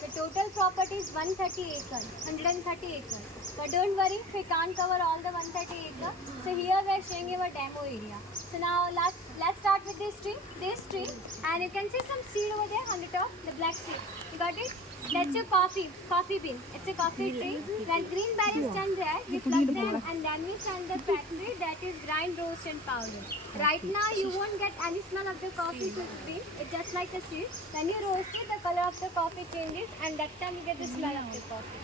The total property is 130 acres, 130 acres. But don't worry, we can't cover all the 130 acres. So here we are showing you a demo area. So now let's start with this tree. And you can see some seed over there on the top, the black seed. You got it? That's a coffee bean. It's a coffee tree. When green berries stand there, we pluck them and then we send the factory that is grind, roast and powder. Right now you won't get any smell of the coffee bean. It's just like a seed. When you roast it, the color of the coffee changes and that time you get the smell of the coffee.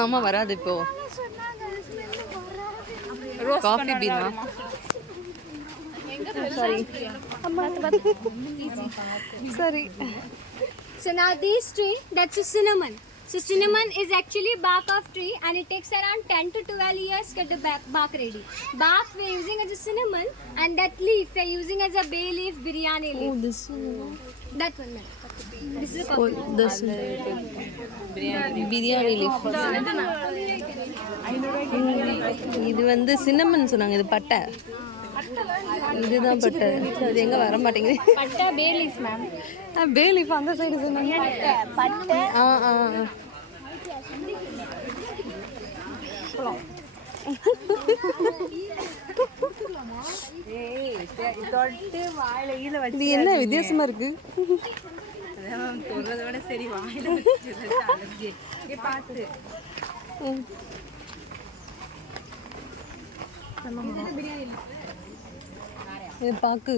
ஆமா வராது இப்போ coffee Beena Sorry. So now this tree, that's a cinnamon. So cinnamon is actually bark of tree and it takes around 10 to 12 years to get the bark ready. Bark we are using as a cinnamon and that leaf we are using as a bay leaf, biryani leaf. Oh, this That one. This is coffee. this biryani leaf. இது வந்து cinnamon சொன்னாங்க இது பட்டை இதுதான் பட்டை அது எங்க வர மாட்டேங்குது Patta bay leaf ma'am. பே லீஃப் அந்த சைடு சொன்னாங்க Patta. இது என்ன வித்தியாசமா இருக்கு இது பாக்கு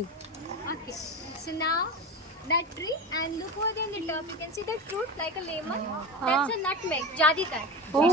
Okay. So now that tree and look over there in the top, you can see that fruit like a lemon. That's a nutmeg, jadikar. Oh. It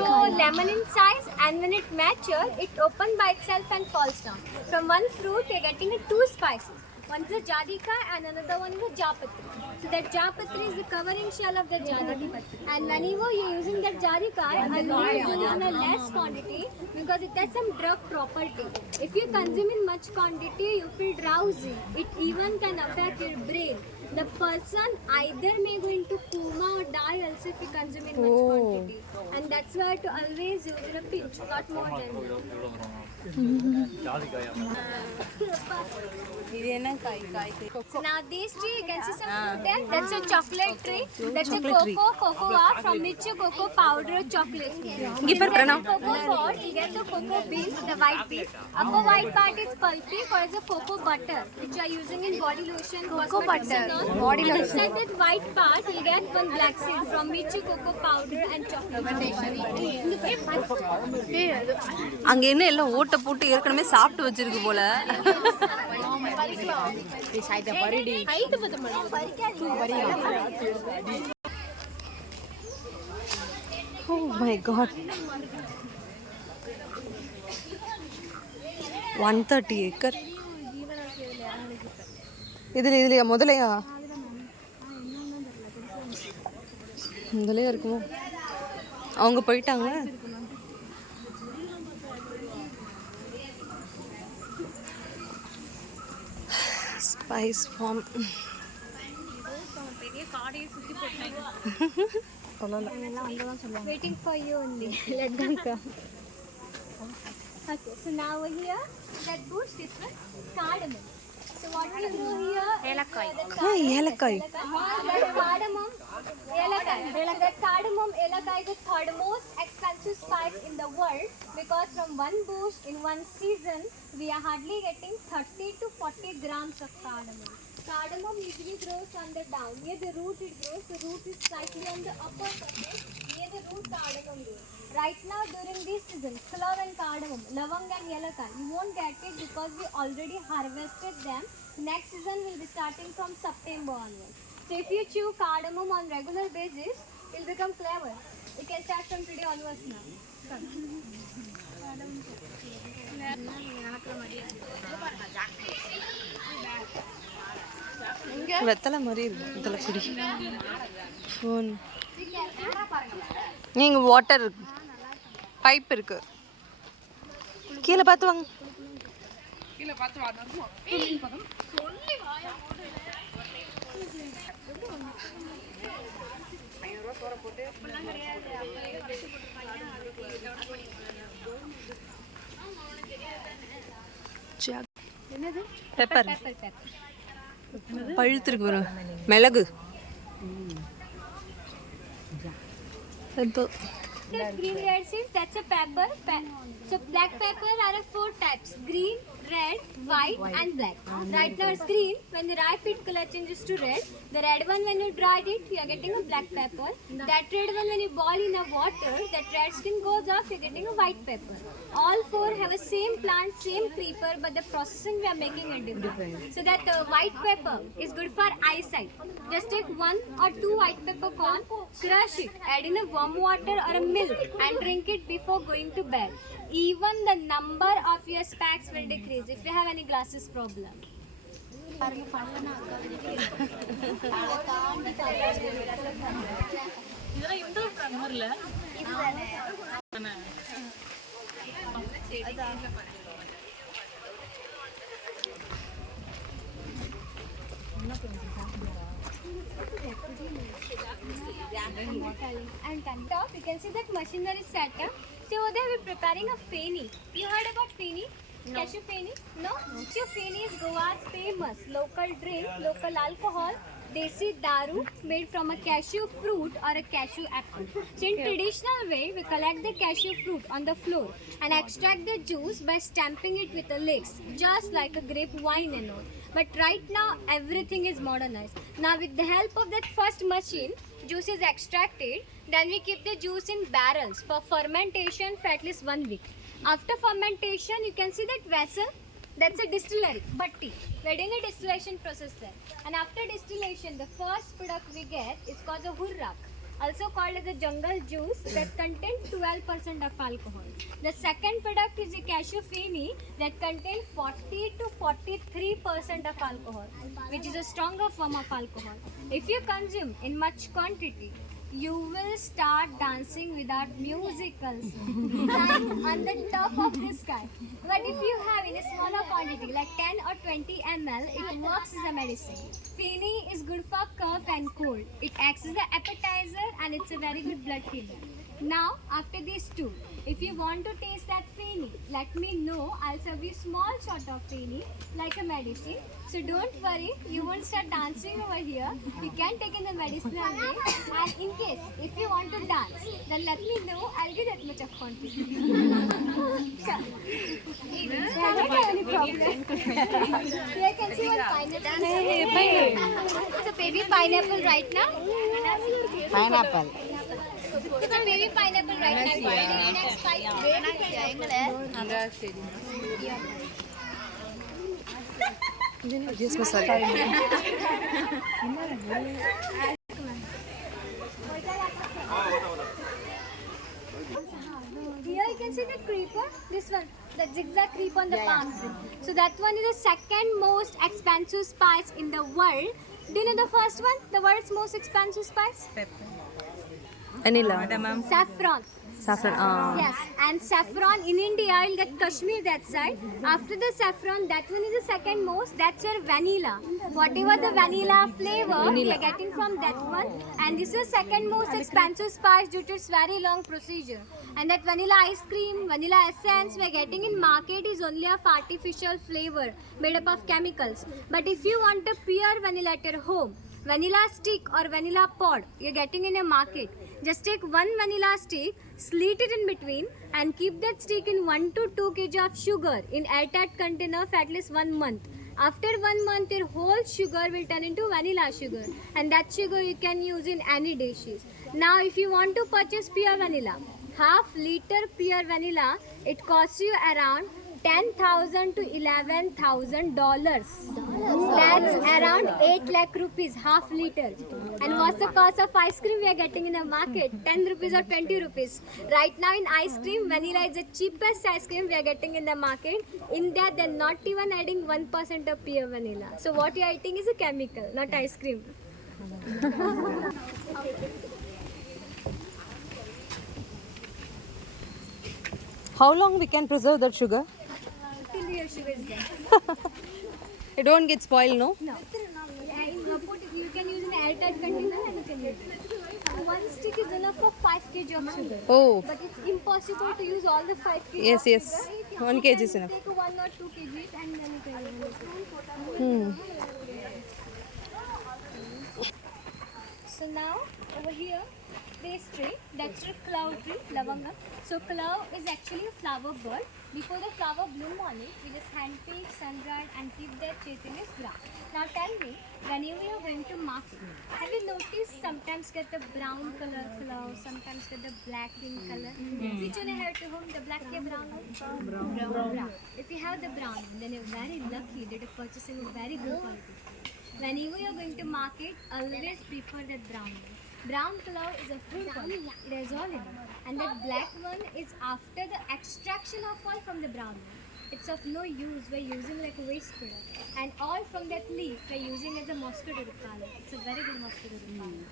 grow lemon in size and when it matures, it opens by itself and falls down. From one fruit, you're getting two spices. One is the jadika and another one is the japatri. So that japatri is the covering shell of the jadika. And whenever you're using that jadika, always use in a less quantity because it has some drug property. If you consume in much quantity, you feel drowsy. It even can affect your brain. The person either may go into coma or die also if you consume in much quantity. And that's why to always use in a pinch, not more than that. So now these tree, you can see some fruit there. That's a chocolate tree. That's a cocoa from which you cocoa powder chocolate. இங்க பாரு Pranav Cocoa pod, you get the cocoa bean, the white bean. Upper white part is pulpy, or is a cocoa butter, which you are using in body lotion, cocoa butter, body lotion. Inside that white part, you get one black seed from which you cocoa powder and chocolate. அங்க என்ன எல்லாம் ஓட்ட போட்டு ஏற்கனவே சாப்பிட்டு வச்சிருக்கு போல Oh my god 130 acre இதுலயா முதலையா முதலையா இருக்குமோ அவங்க போயிட்டாங்க spice farm Waiting for you only. Let them come. Okay, so now over here, that bush is one cardamom. So what we grow here? Elakai. ஏலக்காய் That cardamom, elakai. That cardamom, elakai is the third most expensive spice in the world because from one bush in one season, we are hardly getting 30 to 40 grams of cardamom. Cardamom usually grows on the down. Near the root it grows. The root is slightly on the upper surface. Near the root cardamom grows. Right now during this season, clove and cardamom, lavang and yelakai, you won't get it because we already harvested them. Next season will be starting from September onwards. So if you chew cardamom on regular basis, you'll become clever. You can start from today onwards now. வெத்தலை மாதிரி இருக்கு வெத்தலை குடி phone நீங்க water pipe இருக்கு கீழே பார்த்து வாங்க பெப்பர் pepper. பழுத்திருக்கு பாரு மிளகு Green red seeds, that's a pepper. So black pepper are of 4 types: green, red, white, and black. Right now it's green. When you ripe it, color changes to red. The red one, when you dried it, you are getting a black pepper. That red one, when you boil in a water, that red skin goes off, you're getting a white pepper. All 4 have a same plant, same creeper, but the processing we are making it different. So that white pepper is good for eyesight. Just take 1 or 2 white pepper corn, crush it, add in a warm water or a milk, and drink it before going to bed. Even the number of your specs will decrease if you have any glasses problem. And on top, you can see that machinery setup. So over there, we're preparing a feni. You heard about feni? No. Cashew feni? No? Cashew feni is Goa's famous local drink, local alcohol, desi daru made from a cashew fruit or a cashew apple. So in traditional way, we collect the cashew fruit on the floor and extract the juice by stamping it with the legs, just like a grape wine and all. But right now, everything is modernized. Now with the help of that first machine, juice is extracted, then we keep the juice in barrels for fermentation for at least 1 week. After fermentation, you can see that vessel, that's a distillery, bhatti. We're doing a distillation process there. And after distillation, the first product we get is called a hurrak, also called as a jungle juice, that contains 12% of alcohol. The second product is a cashew feni that contains 40 to 43% of alcohol, which is a stronger form of alcohol. If you consume in much quantity, you will start dancing without musicals on the top of the sky. But if you have in a smaller quantity like 10 or 20 ml, it works as a medicine. Feni is good for cough and cold. It acts as an appetizer and it's a very good blood filler. Now, after these two, if you want to taste that feni, let me know. I'll serve you small shot of feni like a medicine. So don't worry, you won't start dancing over here. You can take in the medicinal way. And in case, if you want to dance, then let me know. I'll give that much of quantity. I don't have any problem. Here you can see one pineapple. It's a baby pineapple right now. Pineapple. It's a baby pineapple right now. Next 5 Yes, masala. Here you can see the creeper, this one, the zigzag creeper on the palm tree. So that one is the second most expensive spice in the world. Do you know the first one? The world's most expensive spice? Vanilla. Saffron. Saffron. Yes, and saffron in India, you'll get Kashmir that side. After the saffron, that one is the second most. That's your vanilla. Whatever the vanilla flavor, we are getting from that one. And this is second most expensive spice due to its very long procedure. And that vanilla ice cream, vanilla essence we are getting in market is only of artificial flavor made up of chemicals. But if you want a pure vanilla at your home, vanilla stick or vanilla pod you're getting in a market. Just take one vanilla stick, slit it in between and keep that stick in 1 to 2 kg of sugar in airtight container for at least 1 month. After 1 month, your whole sugar will turn into vanilla sugar and that sugar you can use in any dishes. Now if you want to purchase pure vanilla, half liter pure vanilla, it costs you around $10,000 to $11,000. That's around 8 lakh rupees, half liter. And what's the cost of ice cream we are getting in the market? 10 rupees or 20 rupees. Right now in ice cream, vanilla is the cheapest ice cream we are getting in the market. In that, they're not even adding 1% of pure vanilla. So what you are eating is a chemical, not ice cream. How long we can preserve that sugar? Till your sugar is there. It don't get spoiled, no? No. You can use an airtight container and you can use it. One stick is enough for 5 kg of sugar. Oh, But it's impossible to use all the 5 kg Yes, of yes. sugar. 1 kg is enough. Take 1 or 2 kgs and then you can remove it. So now over here this tree, that's a clove tree, lavanga. So clove is actually a flower bud. Before the flower bloom on it, we just handpick, sun-dried and keep that chitinous ground. Now tell me, whenever you are going to market, have you noticed sometimes get the brown color clove, sometimes get the black in color? Which one you have to home, the black or brown one? Brown. If you have the brown, then you're very lucky that you're purchasing a very good quality. Whenever you're going to market, always prefer that brown one. Brown clove is a fruit one, it has all in it. And that black one is after the extraction of oil from the brown one. It's of no use, we're using like a waste product. And all from that leaf, we're using as a mosquito repellent. It's a very good mosquito repellent.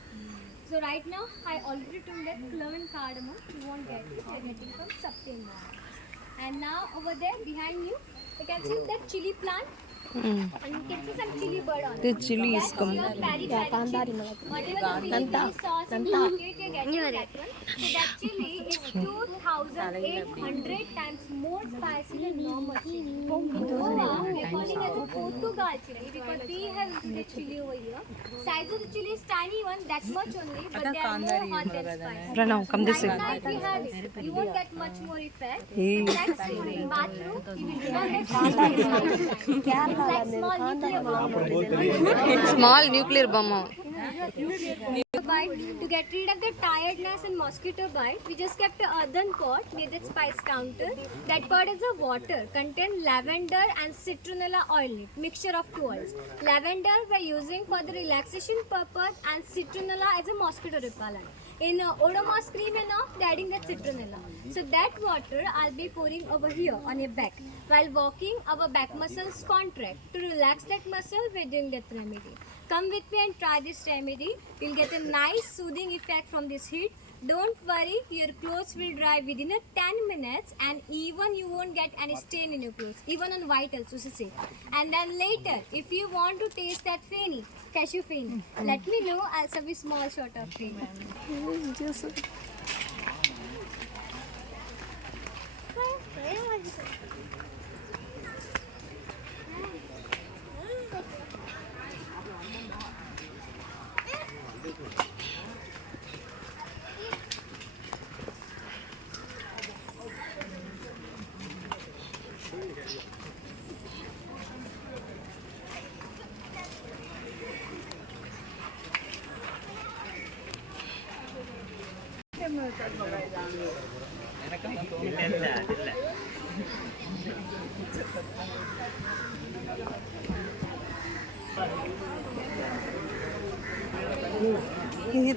So right now, I already told that clove and cardamom, you won't get it, you're getting from Saptain Markets. And now over there behind you, you can see that chili plant. And you can see some chili bird on it. The chili is coming. Whatever the chili sauce in market, you're getting that one. So that chili is 2,800 times more spicy than normal chili. Goa, we're calling it a Portugal chili because we have the chili over here. Size of the chili is tiny one, that much only, but they are more hot than spicy. Pranav, come this way. Right now, if we have it, you won't get much more effect. Next, in bathroom, you will not get like small nuclear bomb. Small nuclear bomb. Bite. To get rid of the tiredness and mosquito bite, we just kept an earthen pot near the spice counter. That pot is a water, contain lavender and citronella oil in it, mixture of 2 oils. Lavender we're using for the relaxation purpose and citronella as a mosquito repellent. In Odomos cream and all, they're adding that citronella. So that water I'll be pouring over here on your back. While walking, our back muscles contract. To relax that muscle, we're doing that remedy. Come with me and try this remedy. You'll get a nice soothing effect from this heat. Don't worry, your clothes will dry within 10 minutes and even you won't get any stain in your clothes, even on white also say. And then later, if you want to taste that feni, cashew feni, let me know, I'll serve you small shot of feni.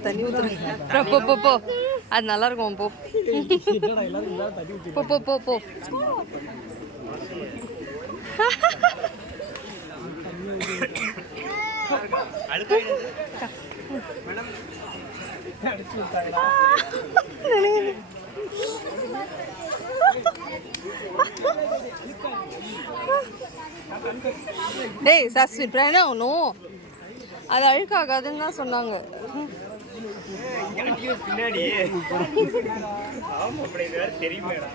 தண்ணி ஊத்துறேன் போ போ போ அது நல்லா இருக்கும் போ போ போ போ போ டேய் சஸ்வி பிரணவ் நோ அது அழுக்காகாதுன்னு தான் சொன்னாங்க பின்னாடி ஆமா அப்படி வேற தெரியுமேடா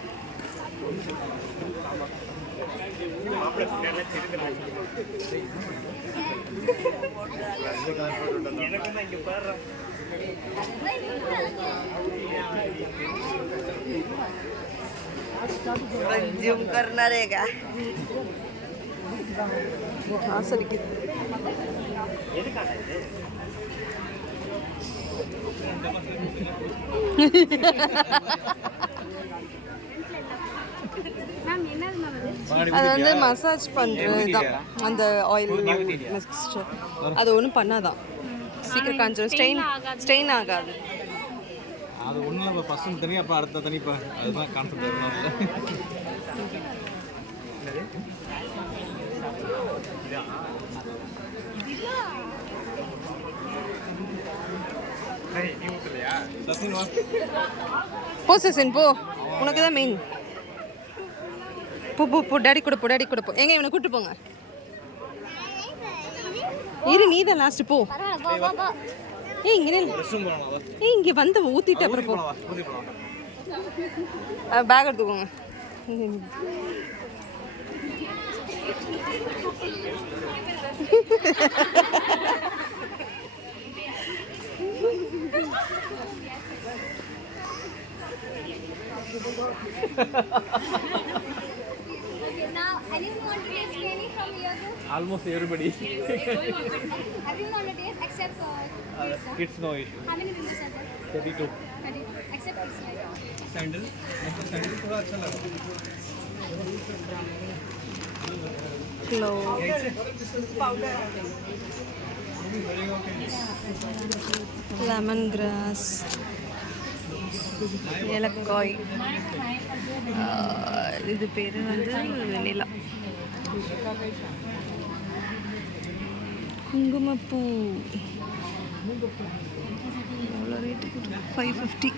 மாப்பிள்ளை பின்னாடி தெரியுது எனக்கு தான் இங்க பாரு कंज्यूम करना रहेगा हाँ सर அது வந்து மசாஜ் பண்ணுறது தான் அந்த ஆயில் மிக்ஸ்சர் அது ஒன்றும் பண்ணாதான் சீக்கிரம் காஞ்சிடும் ஸ்டெயின் ஆகாது அது ஒன்றும் இப்போ ஃபஸ்ட்டு தனி அப்புறம் அடுத்த தனி இப்போ அதுதான் கான்செப்ட் போ சசின் போ உனக்கு தான் மெயின் போ போ போ டாடி கூட போ டாடி கூட போ எங்க இவனை கூப்பிட்டு போங்க இரு நீ தான் லாஸ்ட் போ ஏய் இங்கே ஏய் இங்கே வந்து ஊற்றிட்டு அப்புறம் போ பேக் எடுத்துக்கோங்க Okay, now anyone want to taste any from here? Almost everybody. Everyone want to taste except kids, huh? Kids no issue. How many members are there? 32. 32. Except kids, right? Sandal मतलब sandal थोड़ा अच्छा लगा Clove, lemongrass, ஏலக்காய், இது பேர் வந்து vanilla, குங்குமப்பூ, எவ்வளோ ரேட்டு? 550.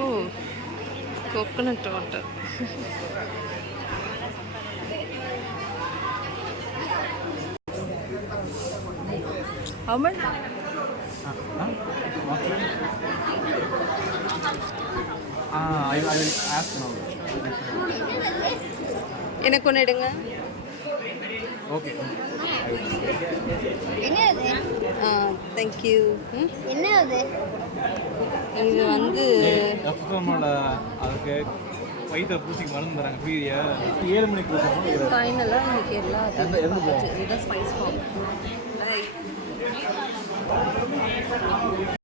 ஓ, coconut water. How much? I will ask now. எனக்கு ஒன்று எடுங்க. Okay. என்ன அது தேங்க்யூ. என்ன அது இது வந்து நம்மளோட அதுக்கு வயிற்று பூசிக்கு மருந்து தராங்க ஃப்ரீயா 7 மணிக்கு கொடுக்கணும். ஃபைனலாக இன்னைக்கு எல்லா எதுக்கு போவோம்? இதுதான் ஸ்பைஸ் ஃபார்ம்.